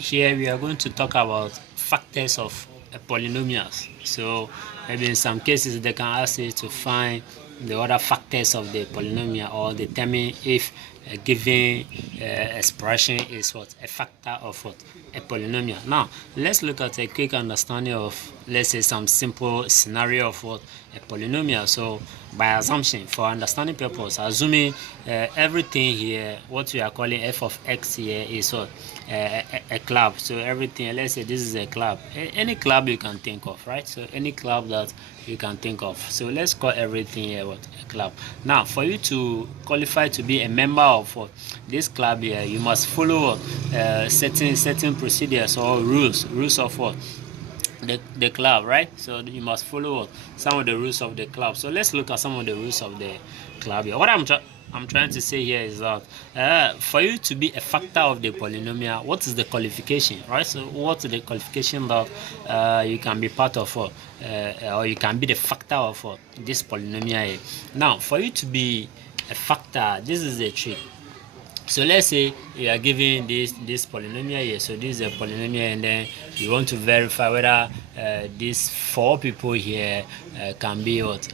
here we are going to talk about factors of polynomials. So maybe in some cases they can ask you to find the other factors of the polynomial or determine if a given expression is what a factor of what a polynomial. Now let's look at a quick understanding of, let's say, some simple scenario of what a polynomial. So by assumption, for understanding purpose, assuming everything here, what we are calling f of x here is what a club. So everything, let's say this is a club, any club you can think of, right? So any club that you can think of. So let's call everything here what a club. Now for you to qualify to be a member of what this club here, you must follow certain procedures or rules of what the club, right? So you must follow some of the rules of the club. So let's look at some of the rules of the club here. What I'm trying to say here is that for you to be a factor of the polynomial, what is the qualification, right? So what's the qualification that you can be part of or you can be the factor of this polynomial here. Now for you to be a factor, this is the trick. So let's say you are given this polynomial here. So this is a polynomial, and then you want to verify whether these four people here can be what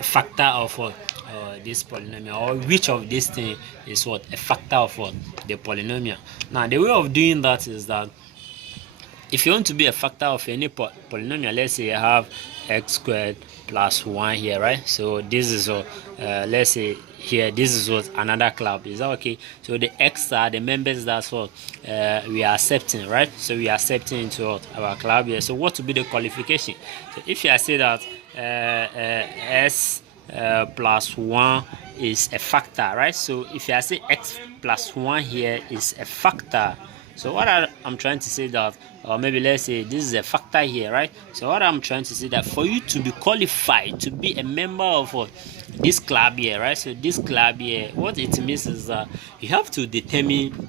factor of what this polynomial, or which of these things is what a factor of what the polynomial. Now the way of doing that is that if you want to be a factor of any polynomial, let's say you have x squared plus 1 here, right? So this is let's say here this is what another club. Is that okay? So the x are the members that's what we are accepting, right? So we are accepting into what our club here. So what will be the qualification? So if you say that s plus 1 is a factor, right? So if I say x plus 1 here is a factor, so what I'm trying to say that, or maybe let's say this is a factor here, right? So what I'm trying to say that for you to be qualified to be a member of what this club here, right? So this club here, what it means is that you have to determine,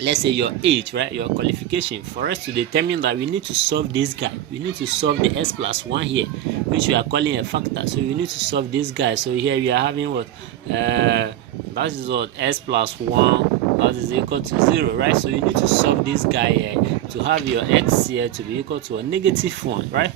let's say, your age, right? Your qualification. For us to determine that, we need to solve this guy. We need to solve the s plus 1 here, which we are calling a factor. So we need to solve this guy. So here we are having what that is what s plus 1 that is equal to 0, right? So you need to solve this guy here to have your x here to be equal to a -1, right?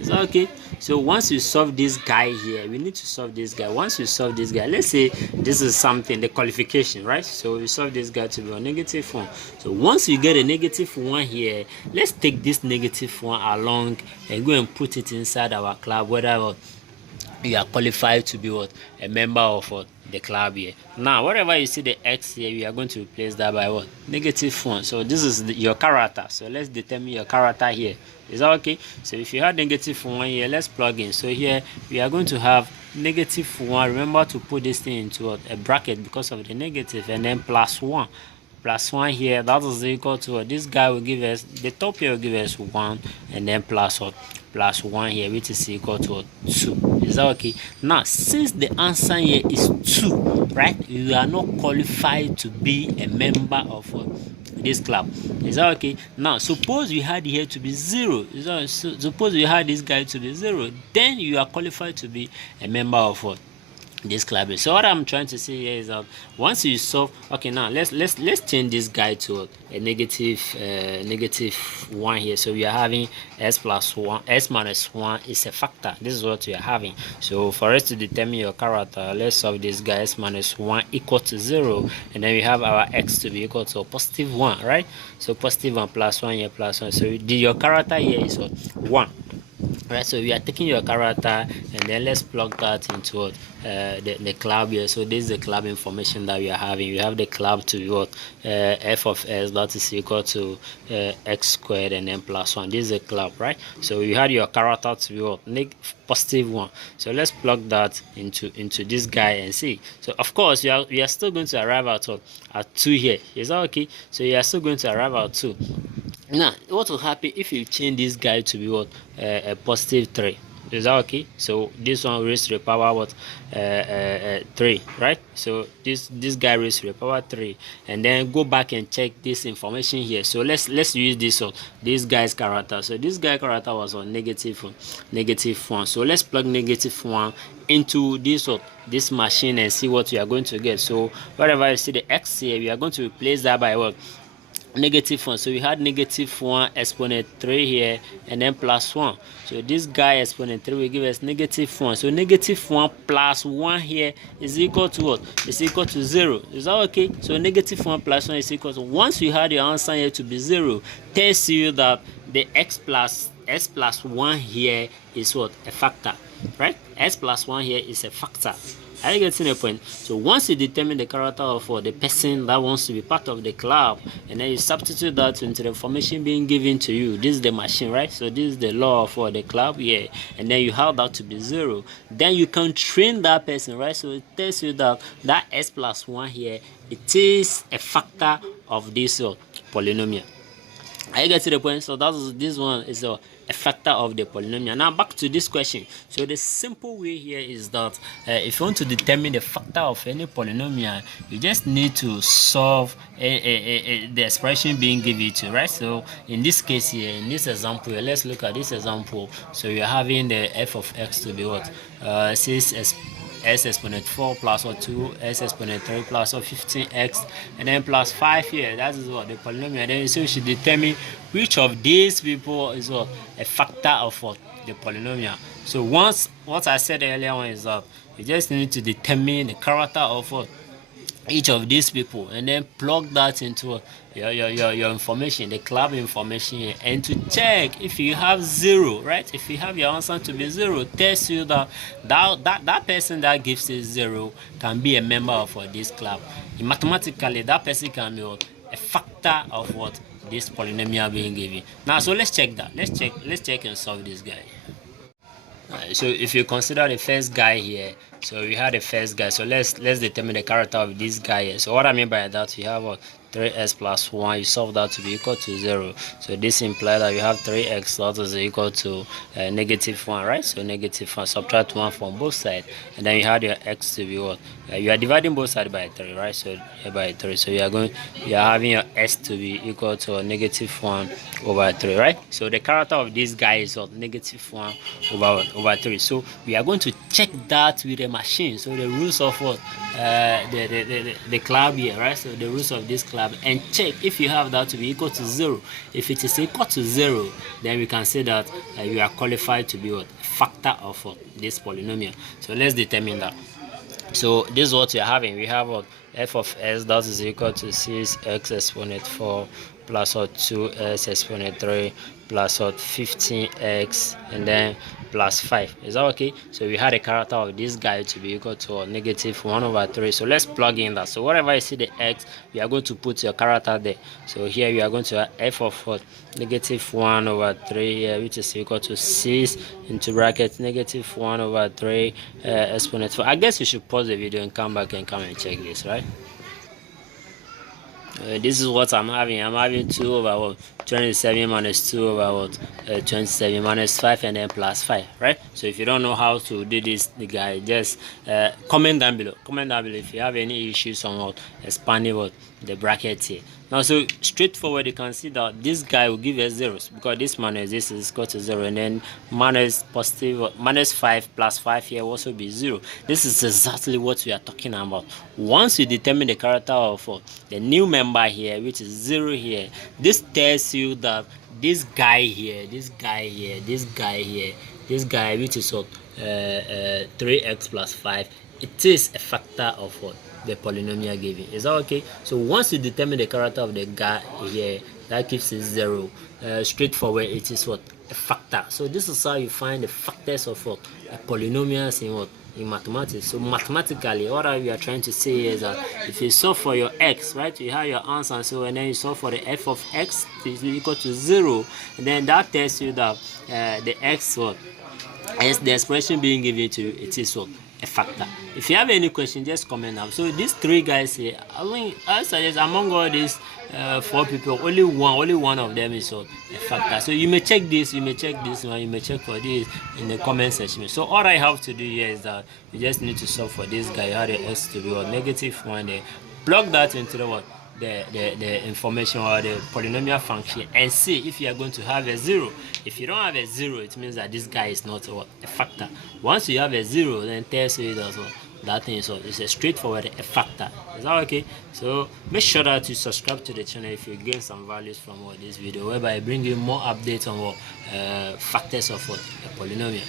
Is that okay? So once you solve this guy here, we need to solve this guy. Once you solve this guy, let's say this is something, the qualification, right? So we solve this guy to be a -1. So once you get a -1 here, let's take this -1 along and go and put it inside our club, whether you are qualified to be what a member of what the club here. Now wherever you see the x here, we are going to replace that by what -1. So this is your character. So let's determine your character here. Is that okay? So if you have -1 here, let's plug in. So here we are going to have -1. Remember to put this thing into what a bracket because of the negative, and then +1. +1 here, that is equal to what this guy will give us, the top here will give us 1, and then plus what +1 here, which is equal to 2. Is that okay? Now since the answer here is 2, right, you are not qualified to be a member of what this club. Is that okay? Now suppose you had here to be 0. Suppose you had this guy to be 0, then you are qualified to be a member of what this club is. So what I'm trying to say here is that once you solve, okay, now let's change this guy to a -1 here. So we are having s plus 1, s minus 1 is a factor. This is what we are having. So for us to determine your character, let's solve this guy, s minus 1 equal to 0, and then we have our x to be equal to a +1, right? So +1 plus 1 here plus 1. So your character here is what 1. Right, so we are taking your character, and then let's plug that into the club here. So this is the club information that we are having. We have the club to be what f of s, that is equal to x squared and then +1. This is the club, right? So you had your character to be what +1. So let's plug that into this guy and see. So of course we are still going to arrive at what at 2 here. Is that okay? So you are still going to arrive at 2. Now what will happen if you change this guy to be what a +3? Is that okay? So this one raised to the power what 3, right? So this guy raised to the power 3, and then go back and check this information here. So let's use this guy's character. So this guy character was on -1. So let's plug -1 into this machine and see what we are going to get. So wherever you see the x here, we are going to replace that by what negative 1. So we had -1 exponent 3 here, and then +1. So this guy exponent 3 will give us -1. So -1 plus 1 here is equal to what? It's equal to 0. Is that okay? So -1 plus 1 is equal to, once you had your answer here to be 0, tells you that the x plus 1 here is what? A factor, right? S plus 1 here is a factor. Are you getting the point? So once you determine the character of the person that wants to be part of the club, and then you substitute that into the information being given to you, this is the machine, right? So this is the law for the club here, and then you have that to be 0. Then you can train that person, right? So it tells you that S plus 1 here, it is a factor of this polynomial. Are you getting the point? So this one is a factor of the polynomial. Now back to this question. So the simple way here is that if you want to determine the factor of any polynomial, you just need to solve the expression being given to you, right? So in this case here, in this example here, let's look at this example. So you're having the f of x to be what? 6 s exponent 4 plus or 2 s exponent 3 plus or 15x, and then plus 5 here. That is what the polynomial. And then so you should determine which of these people is what? A factor of what? The polynomial. So once, what I said earlier on is that you just need to determine the character of what? Each of these people, and then plug that into your information, the club information here, and to check if you have 0, right? If you have your answer to be 0, tells you that that person that gives it 0 can be a member of this club. Mathematically, that person can be a factor of what? This polynomial being given. Now, so let's check that. Let's check and solve this guy. So if you consider the first guy here, so we had the first guy, so let's determine the character of this guy here. So what I mean by that, you have what? 3x plus 1, you solve that to be equal to 0. So this implies that you have 3x that is equal to -1, right? So -1, subtract 1 from both sides, and then you had your x to be what? You are dividing both sides by 3, right? So by 3, so you are having your s to be equal to -1 over 3, right? So the character of this guy is what? -1 over 3. So we are going to check that with a machine. So the rules of what? The club here, right? So the rules of this club, and check if you have that to be equal to 0. If it is equal to 0, then we can say that you are qualified to be what? A factor of what? This polynomial. So let's determine that. So this is what we are having. We have what? F of s that is equal to 6x exponent 4 plus what? 2s exponent 3 plus what? 15x, and then plus 5. Is that okay? So we had a character of this guy to be equal to -1 over 3. So let's plug in that. So wherever you see the x, we are going to put your character there. So here we are going to have f of what? -1 over 3 here, which is equal to 6 into bracket -1 over 3 exponent 4. I guess you should pause the video and come back and check this, right? This is what I'm having. I'm having 2 over what? 27 minus 2 over what? 27 minus 5, and then plus 5, right? So if you don't know how to do this, the guy, just comment down below. Comment down below if you have any issues on what? Expanding what? The bracket here. Now, so straightforward, you can see that this guy will give us zeros, because this minus this is equal to 0, and then minus positive -5 plus 5 here will also be 0. This is exactly what we are talking about. Once you determine the character of the new member here, which is 0 here, this tells you that this guy here, this guy, which is what? 3x plus 5, it is a factor of what? The polynomial given. Is that okay? So once you determine the character of the guy here, that gives it 0. Straightforward, it is what? A factor. So this is how you find the factors of what? A polynomials in what? In mathematics. So mathematically, what we are trying to say is that if you solve for your x, right, you have your answer, so and then you solve for the f of x is equal to 0, and then that tells you that the x what? As the expression being given to you, it is what? A factor. If you have any question, just comment down. So these 3 guys here, I suggest among all these 4 people, only one of them is a factor. So you may check this, you may check this one, you may check for this in the comment section. So all I have to do here is that you just need to solve for this guy. You have the x to be what? -1 there. Plug that into the what? The information or the polynomial function, and see if you are going to have a 0. If you don't have a 0, it means that this guy is not a factor. Once you have a 0, then tells you that that thing is what is a straightforward a factor. Is that okay? So make sure that you subscribe to the channel if you gain some values from this video, whereby I bring you more updates on what factors of what a polynomial.